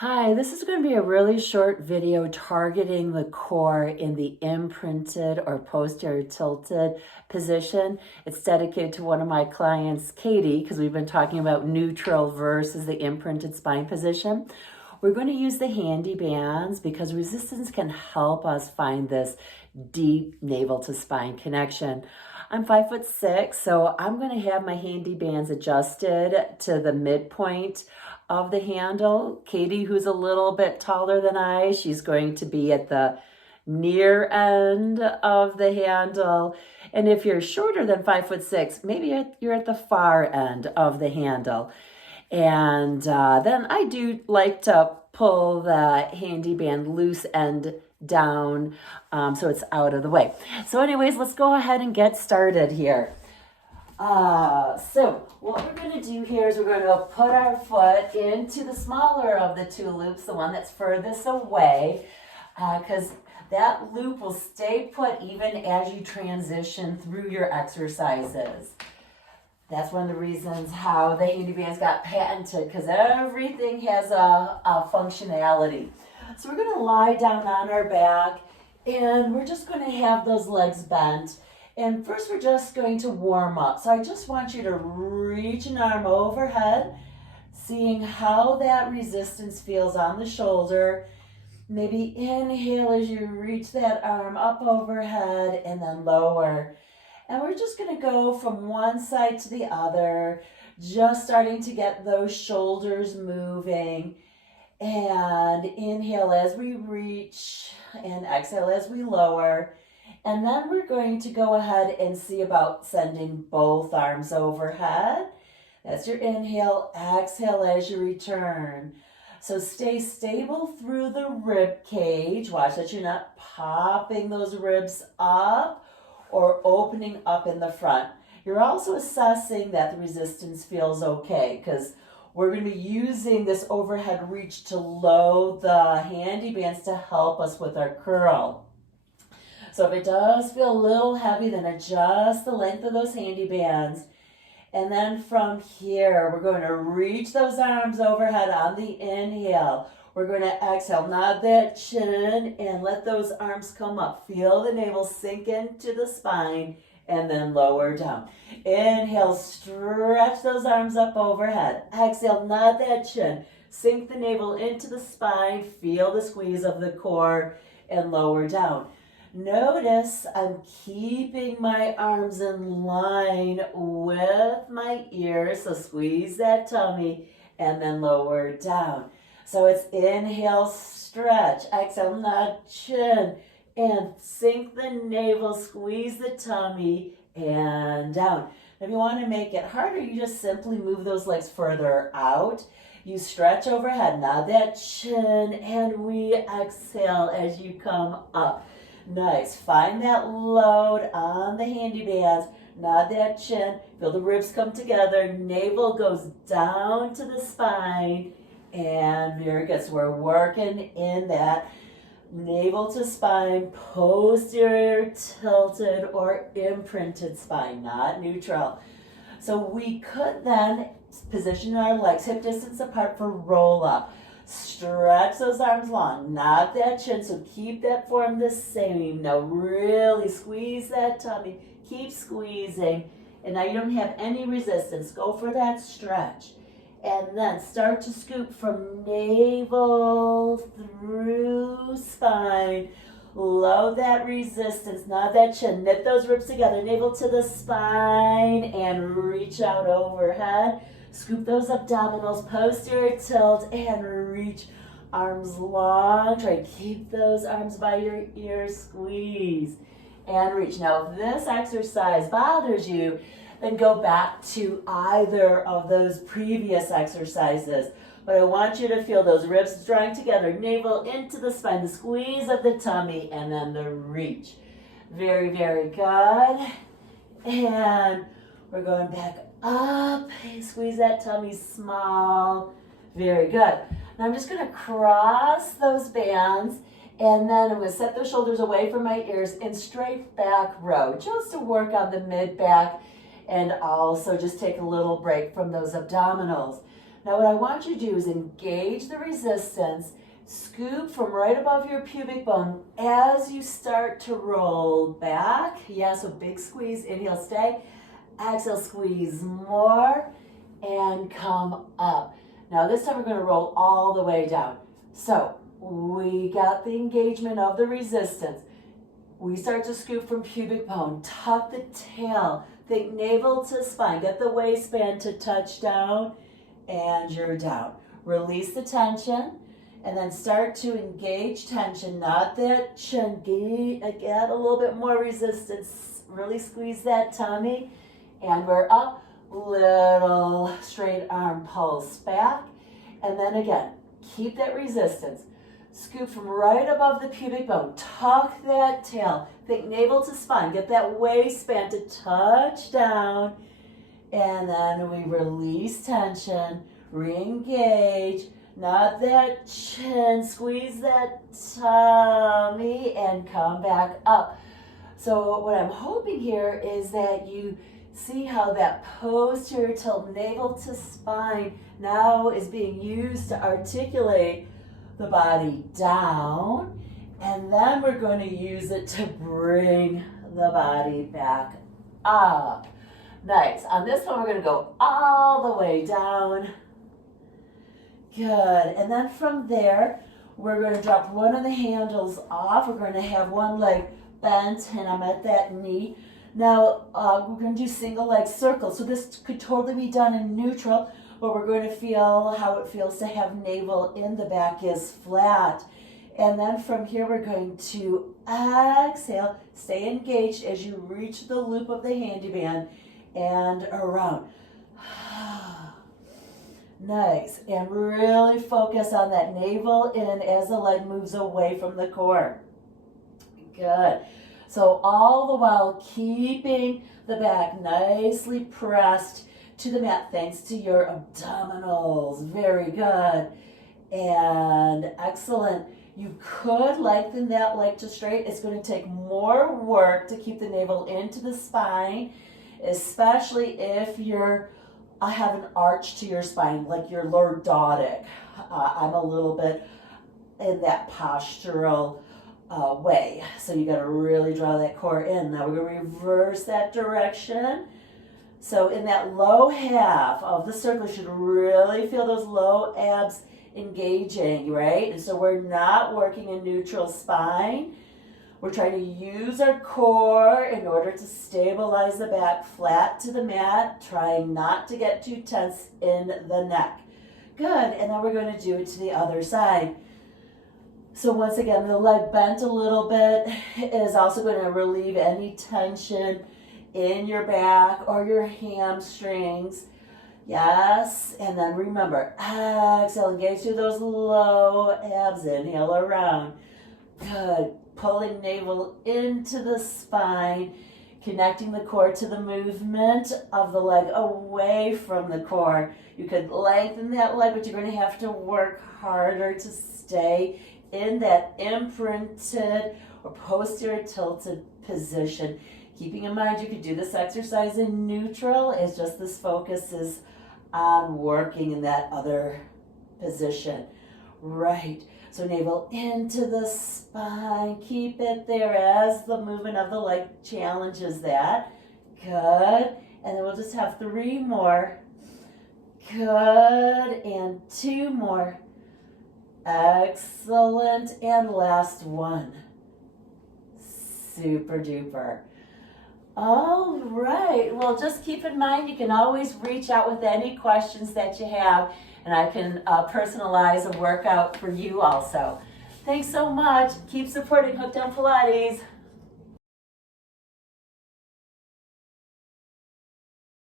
Hi, this is going to be a really short video targeting the core in the imprinted or posterior tilted position. It's dedicated to one of my clients, Katie, because we've been talking about neutral versus the imprinted spine position. We're going to use the Handibands because resistance can help us find this deep navel to spine connection. I'm 5'6", so I'm going to have my Handibands adjusted to the midpoint of the handle. Katie, who's a little bit taller than I, she's going to be at the near end of the handle. And if you're shorter than 5'6", maybe you're at the far end of the handle. And then I do like to pull the Handiband loose end down so it's out of the way. So anyways, let's go ahead and get started here. So what we're going to do here is we're going to put our foot into the smaller of the two loops, the one that's furthest away, because that loop will stay put even as you transition through your exercises. That's one of the reasons how the Handibands got patented, because everything has a functionality. So we're going to lie down on our back, and we're just going to have those legs bent. And first we're just going to warm up. So I just want you to reach an arm overhead, seeing how that resistance feels on the shoulder. Maybe inhale as you reach that arm up overhead and then lower. And we're just going to go from one side to the other, just starting to get those shoulders moving. And inhale as we reach and exhale as we lower. And then we're going to go ahead and see about sending both arms overhead. That's your inhale, exhale as you return. So stay stable through the rib cage. Watch that you're not popping those ribs up or opening up in the front. You're also assessing that the resistance feels okay, because we're going to be using this overhead reach to load the Handibands to help us with our curl. So if it does feel a little heavy, then adjust the length of those Handibands. And then from here, we're going to reach those arms overhead on the inhale. We're going to exhale, nod that chin, and let those arms come up. Feel the navel sink into the spine, and then lower down. Inhale, stretch those arms up overhead. Exhale, nod that chin. Sink the navel into the spine. Feel the squeeze of the core, and lower down. Notice I'm keeping my arms in line with my ears, so squeeze that tummy and then lower down. So it's inhale, stretch, exhale, nod chin, and sink the navel, squeeze the tummy, and down. If you want to make it harder, you just simply move those legs further out. You stretch overhead, nod that chin, and we exhale as you come up. Nice. Find that load on the Handibands. Nod that chin. Feel the ribs come together. Navel goes down to the spine. And very good. So we're working in that navel to spine, posterior tilted or imprinted spine, not neutral. So we could then position our legs hip distance apart for roll up. Stretch those arms long, nod that chin, so keep that form the same. Now really squeeze that tummy, keep squeezing, and now you don't have any resistance. Go for that stretch. And then start to scoop from navel through spine. Load that resistance, nod that chin, knit those ribs together, navel to the spine, and reach out overhead. Scoop those abdominals, posterior tilt, and reach arms long. Try to keep those arms by your ears, squeeze, and reach. Now, if this exercise bothers you, then go back to either of those previous exercises. But I want you to feel those ribs drawing together, navel into the spine, the squeeze of the tummy, and then the reach. Very, very good. And we're going back up. Squeeze that tummy small. Very good. Now I'm just going to cross those bands, and then I'm going to set those shoulders away from my ears and straight back row, just to work on the mid back and also just take a little break from those abdominals. Now what I want you to do is engage the resistance, scoop from right above your pubic bone as you start to roll back. Yeah, so big squeeze, inhale, stay. Exhale, squeeze more, and come up. Now this time we're going to roll all the way down. So we got the engagement of the resistance. We start to scoop from pubic bone, tuck the tail, think navel to spine, get the waistband to touch down, and you're down. Release the tension, and then start to engage tension, not that chin. Get a little bit more resistance. Really squeeze that tummy, and we're up. Little straight arm pulse back, and then again, keep that resistance. Scoop from right above the pubic bone, tuck that tail, think navel to spine, get that waistband to touch down, and then we release tension, re-engage, not that chin, squeeze that tummy, and come back up. So what I'm hoping here is that you see how that posterior tilt, navel to spine, now is being used to articulate the body down, and then we're going to use it to bring the body back up. Nice. On this one, we're going to go all the way down. Good. And then from there, we're going to drop one of the handles off. We're going to have one leg bent, and I'm at that knee. Now, we're going to do single leg circles. So this could totally be done in neutral, but we're going to feel how it feels to have navel in the back is flat. And then from here, we're going to exhale, stay engaged as you reach the loop of the handy band and around. Nice. And really focus on that navel in as the leg moves away from the core. Good. So all the while keeping the back nicely pressed to the mat thanks to your abdominals. Very good. And excellent. You could lengthen that leg to straight. It's going to take more work to keep the navel into the spine, especially if you're have an arch to your spine, like you're lordotic. I'm a little bit in that postural way. So you got to really draw that core in. Now we're going to reverse that direction. So in that low half of the circle, you should really feel those low abs engaging, right? And so we're not working a neutral spine. We're trying to use our core in order to stabilize the back flat to the mat, trying not to get too tense in the neck. Good, and then we're going to do it to the other side. So once again, the leg bent a little bit is also going to relieve any tension in your back or your hamstrings. Yes, and then remember, exhale, engage through those low abs, inhale around. Good, pulling navel into the spine, connecting the core to the movement of the leg away from the core. You could lengthen that leg, but you're going to have to work harder to stay in that imprinted or posterior tilted position. Keeping in mind you could do this exercise in neutral, it's just this focus is on working in that other position. Right, so navel into the spine, keep it there as the movement of the leg challenges that. Good, and then we'll just have 3 more. Good, and 2 more. Excellent, and last one. Super duper. All right, well, just keep in mind you can always reach out with any questions that you have, and I can personalize a workout for you also. Thanks so much. Keep supporting Hooked on Pilates.